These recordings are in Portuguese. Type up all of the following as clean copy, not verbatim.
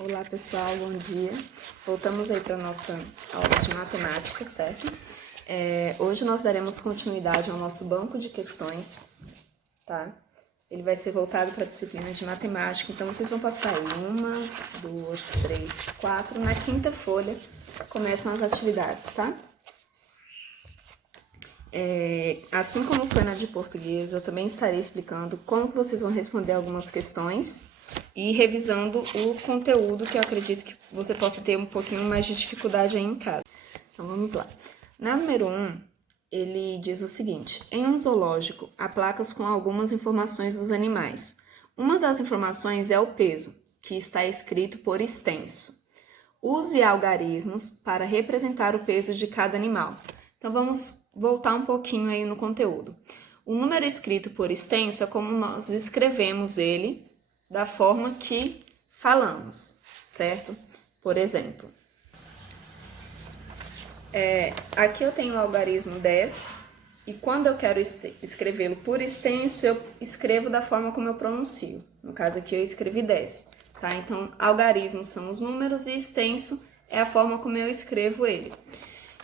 Olá pessoal, bom dia. Voltamos aí para a nossa aula de matemática, certo? Hoje nós daremos continuidade ao nosso banco de questões, tá? Ele vai ser voltado para a disciplina de matemática, então vocês vão passar aí 1, 2, 3, 4. Na quinta folha começam as atividades, tá? Assim como foi na de português, eu também estarei explicando como que vocês vão responder algumas questões e revisando o conteúdo, que eu acredito que você possa ter um pouquinho mais de dificuldade aí em casa. Então, vamos lá. Na número 1, ele diz o seguinte: em um zoológico, há placas com algumas informações dos animais. Uma das informações é o peso, que está escrito por extenso. Use algarismos para representar o peso de cada animal. Então, vamos voltar um pouquinho aí no conteúdo. O número escrito por extenso é como nós escrevemos ele da forma que falamos, certo? Por exemplo, aqui eu tenho o algarismo 10 e quando eu quero escrevê-lo por extenso, eu escrevo da forma como eu pronuncio. No caso aqui eu escrevi 10, tá? Então, algarismos são os números e extenso é a forma como eu escrevo ele.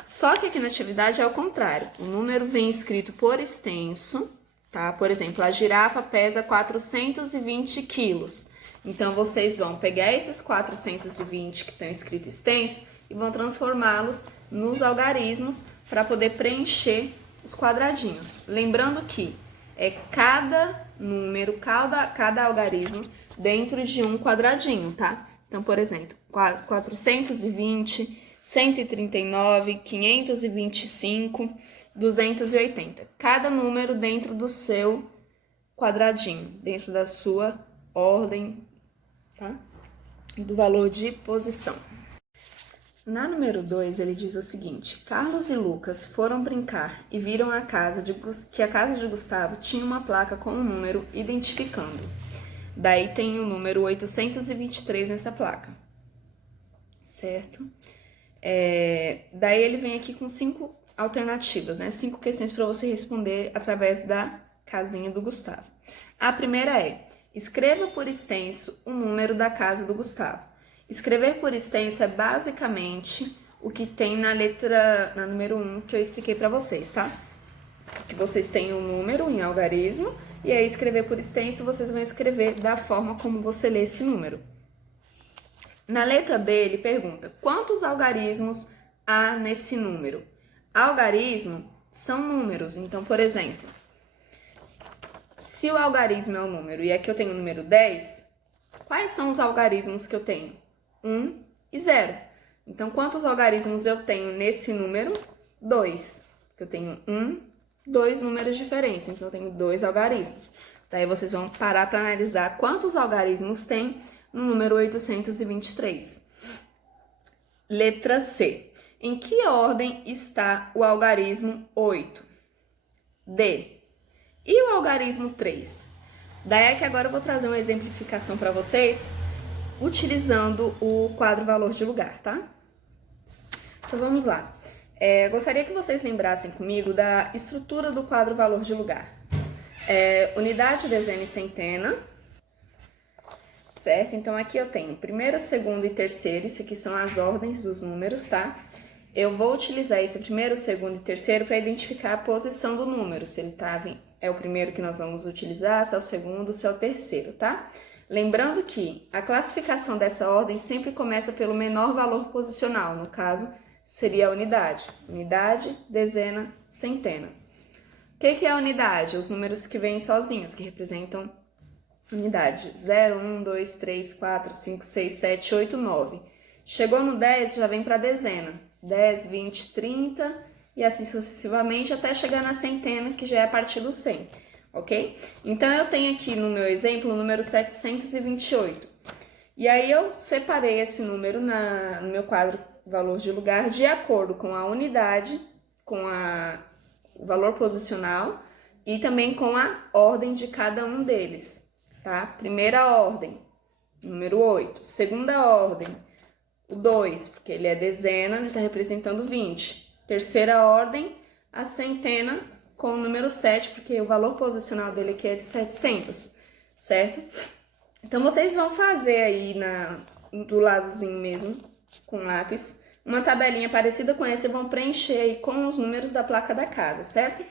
Só que aqui na atividade é o contrário. O número vem escrito por extenso, tá? Por exemplo, a girafa pesa 420 quilos. Então, vocês vão pegar esses 420 que estão escrito extenso e vão transformá-los nos algarismos para poder preencher os quadradinhos. Lembrando que é cada número, cada algarismo dentro de um quadradinho, tá? Então, por exemplo, 420, 139, 525, 280. Cada número dentro do seu quadradinho, dentro da sua ordem, tá? Do valor de posição. Na número 2, ele diz o seguinte: Carlos e Lucas foram brincar e viram que a casa de Gustavo tinha uma placa com um número identificando. Daí tem o número 823 nessa placa, certo? Daí ele vem aqui com 5 alternativas, né? 5 questões para você responder através da casinha do Gustavo. A primeira é: escreva por extenso o número da casa do Gustavo. Escrever por extenso é basicamente o que tem na número 1 que eu expliquei para vocês, tá? Que vocês têm um número em algarismo e aí escrever por extenso vocês vão escrever da forma como você lê esse número. Na letra B, ele pergunta: quantos algarismos há nesse número? Algarismo são números. Então, por exemplo, se o algarismo é o número e aqui eu tenho o número 10, quais são os algarismos que eu tenho? 1 e 0. Então, quantos algarismos eu tenho nesse número? 2. Porque eu tenho 2 números diferentes, então eu tenho 2 algarismos. Daí vocês vão parar para analisar quantos algarismos tem no número 823. Letra C. Em que ordem está o algarismo 8? D. E o algarismo 3? Daí é que agora eu vou trazer uma exemplificação para vocês utilizando o quadro valor de lugar, tá? Então vamos lá. Gostaria que vocês lembrassem comigo da estrutura do quadro valor de lugar. Unidade, dezena e centena, certo? Então aqui eu tenho primeira, segunda e terceira, isso aqui são as ordens dos números, tá? Eu vou utilizar esse primeiro, segundo e terceiro para identificar a posição do número, se ele é o primeiro que nós vamos utilizar, se é o segundo, se é o terceiro, tá? Lembrando que a classificação dessa ordem sempre começa pelo menor valor posicional, no caso, seria a unidade. Unidade, dezena, centena. O que é a unidade? Os números que vêm sozinhos, que representam unidade. 0, 1, 2, 3, 4, 5, 6, 7, 8, 9. Chegou no 10, já vem para a dezena. 10, 20, 30 e assim sucessivamente até chegar na centena, que já é a partir do 100. Ok? Então, eu tenho aqui no meu exemplo o número 728. E aí, eu separei esse número no meu quadro valor de lugar de acordo com a unidade, com o valor posicional e também com a ordem de cada um deles, tá? Primeira ordem, número 8. Segunda ordem, o 2, porque ele é dezena, ele está representando 20. Terceira ordem, a centena, com o número 7, porque o valor posicional dele aqui é de 700, certo? Então, vocês vão fazer aí do ladozinho mesmo, com lápis, uma tabelinha parecida com essa e vão preencher aí com os números da placa da casa, certo?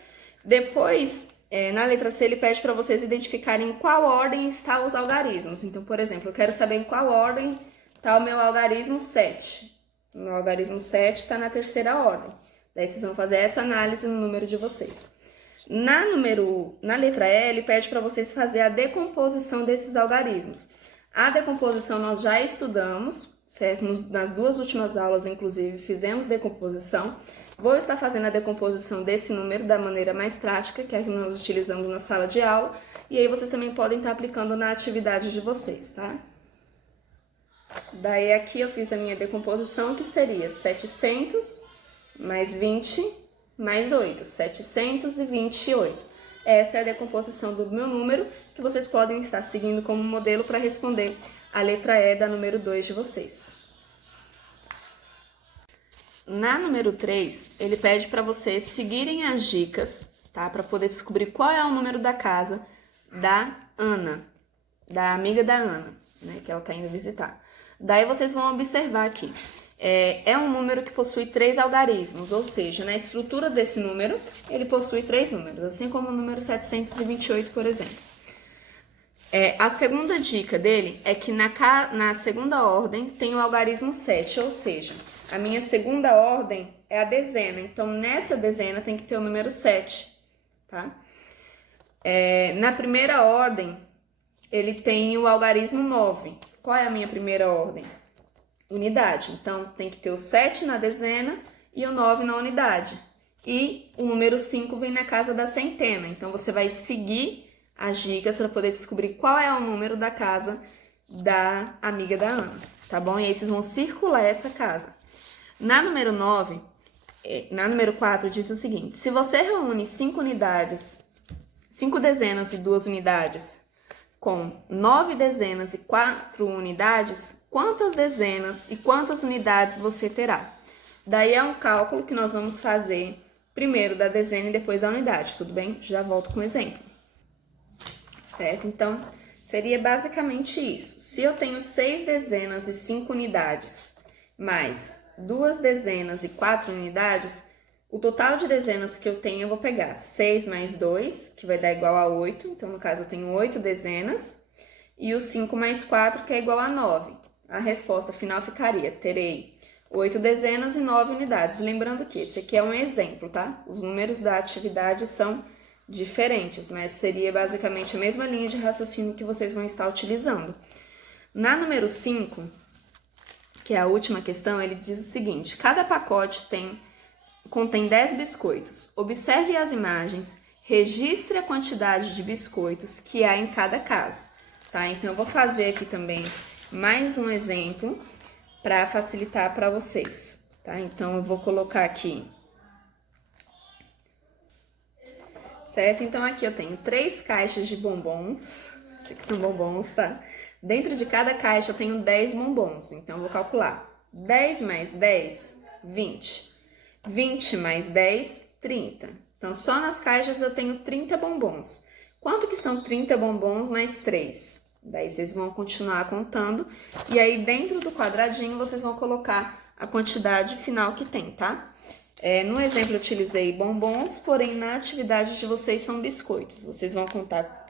Depois, na letra C, ele pede para vocês identificarem em qual ordem estão os algarismos. Então, por exemplo, eu quero saber em qual ordem está o meu algarismo 7. O meu algarismo 7 está na terceira ordem. Daí vocês vão fazer essa análise no número de vocês. Na letra E, ele pede para vocês fazer a decomposição desses algarismos. A decomposição nós já estudamos, nas 2 últimas aulas, inclusive, fizemos decomposição. Vou estar fazendo a decomposição desse número da maneira mais prática, que é a que nós utilizamos na sala de aula, e aí vocês também podem estar aplicando na atividade de vocês, tá? Daí aqui eu fiz a minha decomposição, que seria 700 mais 20 mais 8, 728. Essa é a decomposição do meu número, que vocês podem estar seguindo como modelo para responder a letra E da número 2 de vocês. Na número 3, ele pede para vocês seguirem as dicas, tá? Para poder descobrir qual é o número da casa da Ana, da amiga da Ana, né? Que ela está indo visitar. Daí vocês vão observar aqui. É um número que possui 3 algarismos, ou seja, na estrutura desse número, ele possui 3 números, assim como o número 728, por exemplo. A segunda dica dele é que na segunda ordem tem o algarismo 7, ou seja, a minha segunda ordem é a dezena, então nessa dezena tem que ter o número 7, tá? Na primeira ordem, ele tem o algarismo 9. Qual é a minha primeira ordem? Unidade. Então, tem que ter o 7 na dezena e o 9 na unidade. E o número 5 vem na casa da centena. Então, você vai seguir as dicas para poder descobrir qual é o número da casa da amiga da Ana, tá bom? E aí, vocês vão circular essa casa. Na número 9, na número 4, diz o seguinte: se você reúne 5 dezenas e 2 unidades com 9 dezenas e 4 unidades, quantas dezenas e quantas unidades você terá? Daí é um cálculo que nós vamos fazer primeiro da dezena e depois da unidade, tudo bem? Já volto com o exemplo. Certo? Então, seria basicamente isso. Se eu tenho 6 dezenas e 5 unidades, mais 2 dezenas e 4 unidades, o total de dezenas que eu tenho, eu vou pegar 6 mais 2, que vai dar igual a 8. Então, no caso, eu tenho 8 dezenas. E o 5 mais 4, que é igual a 9. A resposta final ficaria, terei 8 dezenas e 9 unidades. Lembrando que esse aqui é um exemplo, tá? Os números da atividade são diferentes, mas seria basicamente a mesma linha de raciocínio que vocês vão estar utilizando. Na número 5, que é a última questão, ele diz o seguinte: cada pacote contém 10 biscoitos. Observe as imagens, registre a quantidade de biscoitos que há em cada caso, tá? Então, eu vou fazer aqui também mais um exemplo para facilitar para vocês, tá? Então, eu vou colocar aqui, certo? Então, aqui eu tenho 3 caixas de bombons, esses aqui são bombons, tá? Dentro de cada caixa eu tenho 10 bombons, então eu vou calcular 10 mais 10, 20. 20 mais 10, 30. Então, só nas caixas eu tenho 30 bombons. Quanto que são 30 bombons mais 3? Daí, vocês vão continuar contando. E aí, dentro do quadradinho, vocês vão colocar a quantidade final que tem, tá? No exemplo, eu utilizei bombons, porém, na atividade de vocês são biscoitos. Vocês vão contar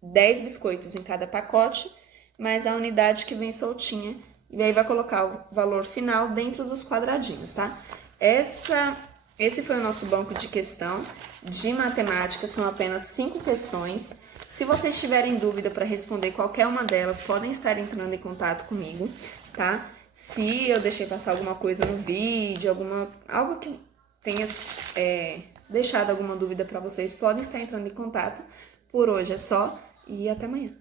10 biscoitos em cada pacote, mais a unidade que vem soltinha. E aí, vai colocar o valor final dentro dos quadradinhos, tá? Esse foi o nosso banco de questão de matemática, são apenas 5 questões. Se vocês tiverem dúvida para responder qualquer uma delas, podem estar entrando em contato comigo, tá? Se eu deixei passar alguma coisa no vídeo, algo que tenha deixado alguma dúvida para vocês, podem estar entrando em contato. Por hoje é só e até amanhã.